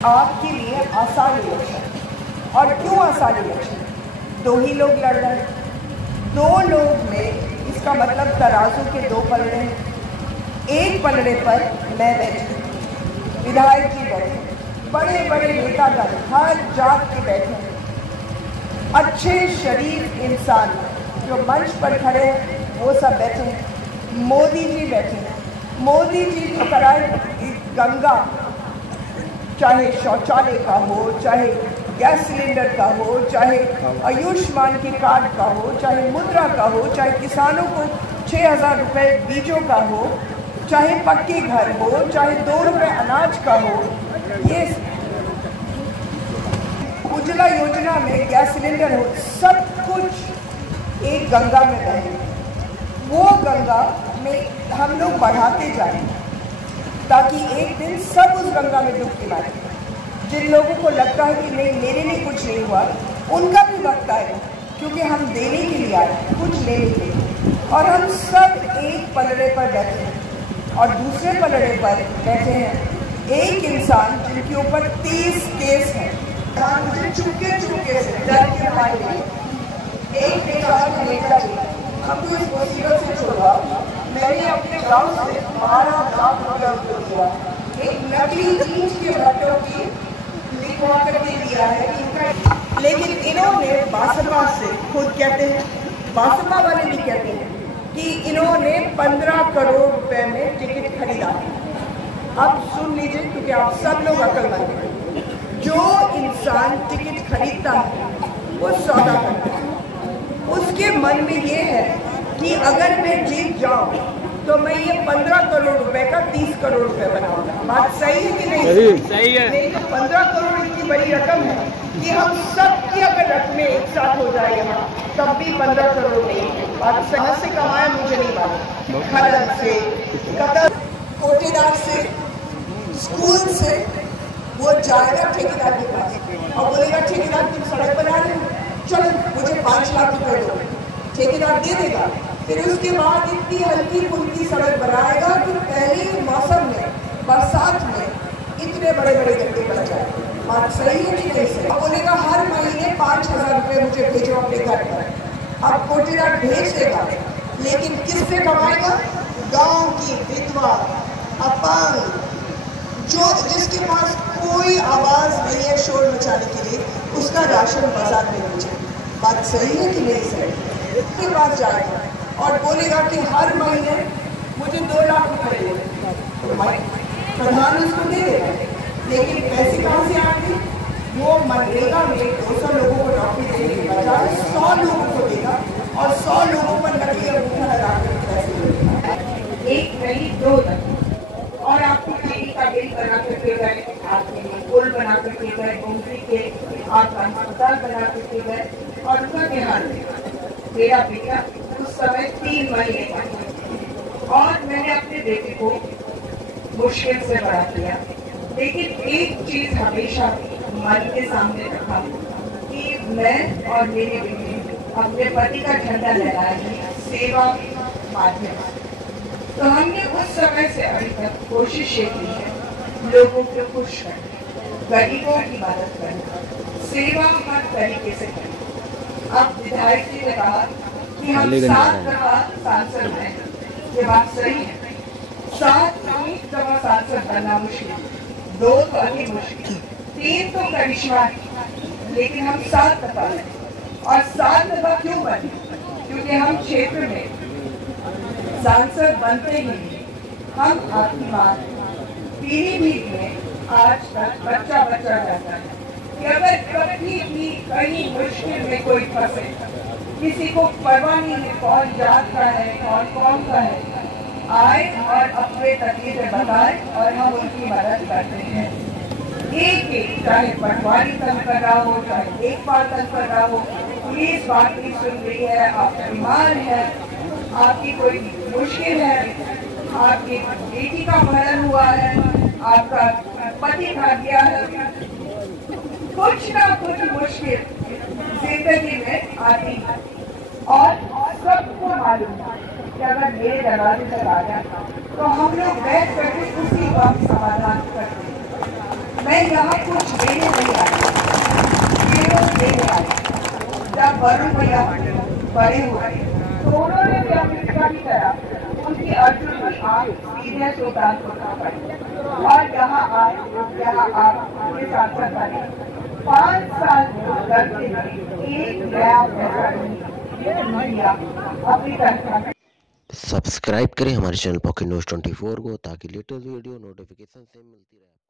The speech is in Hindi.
आपके लिए आसान इलेक्शन। और क्यों आसान इलेक्शन? दो ही लोग लड़ रहे हैं, दो लोग में इसका मतलब तराजू के दो पलड़े हैं। एक पलड़े पर मैं बैठी, विधायक जी बैठे, बड़े बड़े नेतागण हर जात के बैठे हैं, अच्छे शरीफ इंसान जो मंच पर खड़े हैं वो सब बैठे हैं। मोदी जी बैठे हैं, मोदी जी की तरह गंगा, चाहे शौचालय का हो, चाहे गैस सिलेंडर का हो, चाहे आयुष्मान के कार्ड का हो, चाहे मुद्रा का हो, चाहे किसानों को 6,000 रुपये बीजों का हो, चाहे पक्के घर हो, चाहे 2 रुपये अनाज का हो, ये उज्ज्वला योजना में गैस सिलेंडर हो, सब कुछ एक गंगा में बहे। वो गंगा में हम लोग बढ़ाते जाएं ताकि एक दिन सब उस गंगा में डुबकी मारे। जिन लोगों को लगता है कि नहीं मेरे लिए कुछ नहीं हुआ, उनका भी वक्त आएगा, क्योंकि हम देने के लिए आए, कुछ लेने के लिए। और हम सब एक पलड़े पर बैठे हैं और दूसरे पलड़े पर बैठे हैं एक इंसान जिनके ऊपर 30 केस हैं। मुझे चुपके चुपके से डर के मारे एक नेता हमको इस मुसीबत से छोड़ा। मैंने अपने गांव से 12 लाख रुपया उनको दिया, एक नकली ईंट के भट्टों की लिखवा करके दिया है इनका। लेकिन इन्होंने बासपा से खुद कहते हैं, बासपा वाले भी कहते हैं कि इन्होंने 15 करोड़ रुपए में टिकट खरीदा। अब सुन लीजिए, क्योंकि आप सब लोग अक्लमंद हैं। जो इंसान टिकट खरीदता है वो सौदा करता है। उसके मन में ये है कि अगर मैं जीत जाऊं तो मैं ये 15 करोड़ रुपए का 30 करोड़ रुपए बनाऊंगा। बात सही है कि नहीं? सही है। नहीं तो 15 करोड़ इतनी बड़ी रकम है कि हम सब की अगर रकमें एक साथ हो जाए यहाँ, तब भी 15 करोड़ नहीं है। बात सही से कमाया मुझे नहीं मालूम, खनन से, कतर, कोटेदार से, स्कूल से, वो जाएगा ठेकेदार के पास और बोलेगा ठेकेदार तुम सड़क बना रहे हो, चलो मुझे 5 लाख रुपए दो। ठेकेदार दे देगा। फिर उसके बाद इतनी हल्की फुल्की सड़क बनाएगा कि पहले मौसम में, बरसात में इतने बड़े बड़े गड्ढे बन जाए। बात सही है कि कैसे? अब बोलेगा हर महीने 5,000 रुपये मुझे भेजो अपने घर पर। अब कोटेदार भेज देगा, लेकिन किससे कमाएगा? गांव की विधवा, अपंग, जो जिसके पास कोई आवाज नहीं है शोर मचाने के लिए, उसका राशन बाजार में बेचे। बात सही है कि नहीं सही? उसके पास जाएगा और बोलेगा कि हर महीने मुझे 2 लाख रुपए दे, तो प्रधान उसको दे देगा। लेकिन पैसे कहाँ से आएंगे? वो मनरेगा में 200 लोगों को नौकरी देने के बजाय 100 लोगों को देगा और 100 लोगों पर नकली अंगूठा लगा कर पैसे देगा। एक नहीं 2 तक। और आपको बिजली का बिल बना करके गए, आपके लिए पुल बना करके गए, घूमने के आपका अस्पताल बना करके गए। और उनका क्या हाल है? मेरा बेटा उस समय 3 महीने का था और मैंने अपने बेटे को मुश्किल से बड़ा किया। लेकिन एक चीज हमेशा मन के सामने रखा कि मैं और मेरे बेटे अपने पति का झंडा लहराएंगे सेवा माध्यम। तो हमने उस समय से अभी तक कोशिश ये की है लोगों को खुश करना, गरीबों की मदद करना, सेवा हर तरीके से करना। अब विधायक जी ने कहा कि हम 7 दफा सांसद हैं, ये बात सही है। 7 दफा सांसद बनना मुश्किल, 2 तो अति मुश्किल, 3 तो करिश्मा है, लेकिन हम 7 दफा हैं। और 7 दफा क्यों बने? क्योंकि हम क्षेत्र में सांसद बनते ही नहीं। हम आपकी बात पीढ़ीभीत में आज तक बच्चा रहता है कि अगर कभी भी कहीं मुश्किल में कोई फंसे, किसी को परवाह नहीं है कौन जात का है कौन का है, आए और अपने तकलीफें बताए और हम उनकी मदद करते हैं। एक चाहे पटवारी तंग कर रहा हो, चाहे एक बार तंग कर रहा हो, पुलिस बात नहीं सुन रही है, आप बीमार है, आपकी कोई मुश्किल है, आपकी बेटी का मरण हुआ है, आपका पति भाग गया है, कुछ ना कुछ मुश्किल जिंदगी में आती है। और सबको मालूम है कि अगर मेरे दरवाजे तक आ जाए तो हम लोग बैठ करके उसी वक्त समाधान करते हैं। मैं यहाँ कुछ देने नहीं आई, केवल देने आई। जब वरुण भैया बड़े हुए तो उन्होंने भी अमेरिका की तरह उनकी अर्जुन की आँख सीधे सुल्तान को पड़ी और यहाँ आए, यहाँ आपके साथ बने 5 साल करते एक नया पैसा नहीं अपनी तरफ। सब्सक्राइब करें हमारे चैनल पॉकेट न्यूज़ 24 को ताकि लेटेस्ट वीडियो नोटिफिकेशन से मिलती रहे।